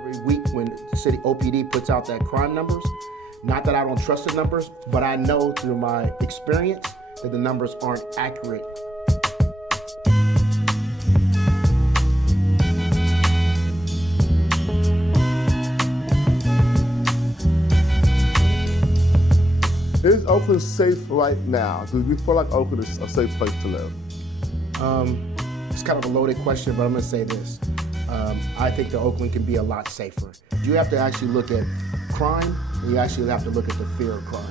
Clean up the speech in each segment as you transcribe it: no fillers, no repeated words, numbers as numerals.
Every week when the city OPD puts out that crime numbers, not that I don't trust the numbers, but I know through my experience that the numbers aren't accurate. Is Oakland safe right now? Do you feel like Oakland is a safe place to live? It's kind of a loaded question, but I'm gonna say this. I think that Oakland can be a lot safer. You have to actually look at crime, and you actually have to look at the fear of crime.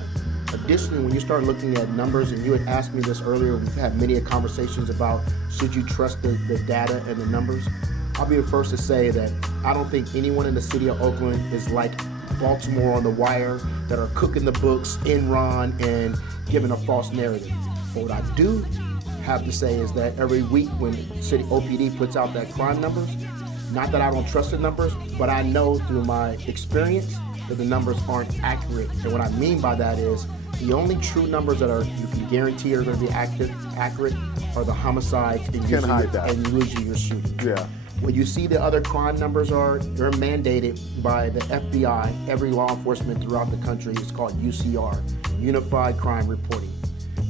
Additionally, when you start looking at numbers, and you had asked me this earlier, we've had many conversations about should you trust the data and the numbers. I'll be the first to say that I don't think anyone in the city of Oakland is like Baltimore on the wire that are cooking the books, Enron, and giving a false narrative. But what I do have to say is that every week when city OPD puts out that crime numbers, not that I don't trust the numbers, but I know through my experience that the numbers aren't accurate. And what I mean by that is the only true numbers that you can guarantee are going to be accurate are the homicides and usually your shooting. Yeah. When you see the other crime numbers they're mandated by the FBI. Every law enforcement throughout the country is called UCR, Unified Crime Reporting.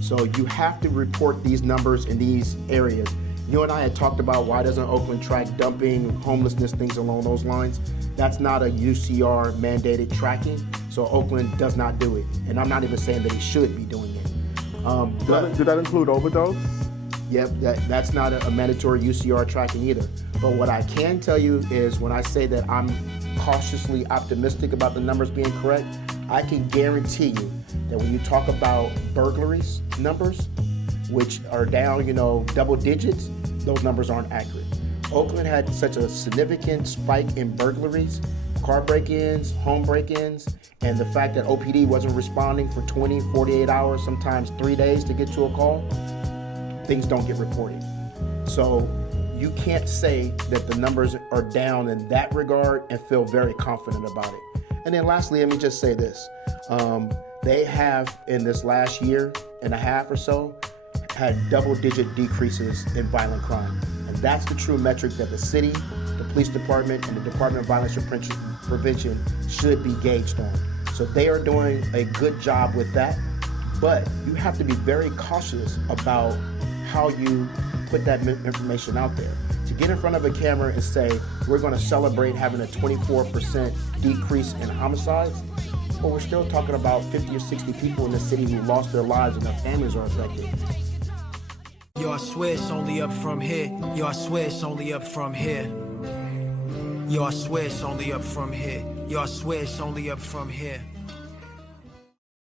So you have to report these numbers in these areas. You and I had talked about why doesn't Oakland track dumping, homelessness, things along those lines. That's not a UCR mandated tracking, so Oakland does not do it. And I'm not even saying that he should be doing it. Did that include overdose? Yep, that's not a mandatory UCR tracking either. But what I can tell you is when I say that I'm cautiously optimistic about the numbers being correct, I can guarantee you that when you talk about burglaries numbers, which are down, double digits, those numbers aren't accurate. Oakland had such a significant spike in burglaries, car break-ins, home break-ins, and the fact that OPD wasn't responding for 20, 48 hours, sometimes 3 days to get to a call, things don't get reported. So you can't say that the numbers are down in that regard and feel very confident about it. And then lastly, let me just say this. They have, in this last year and a half or so, had double-digit decreases in violent crime. And that's the true metric that the city, the police department, and the Department of Violence Prevention should be gauged on. So they are doing a good job with that, but you have to be very cautious about how you put that information out there. To get in front of a camera and say, we're gonna celebrate having a 24% decrease in homicides, but we're still talking about 50 or 60 people in the city who lost their lives and their families are affected. Yo, I swear it's only up from here. Yo, I swear it's only up from here. Yo, I swear it's only up from here. Yo, I swear it's only up from here.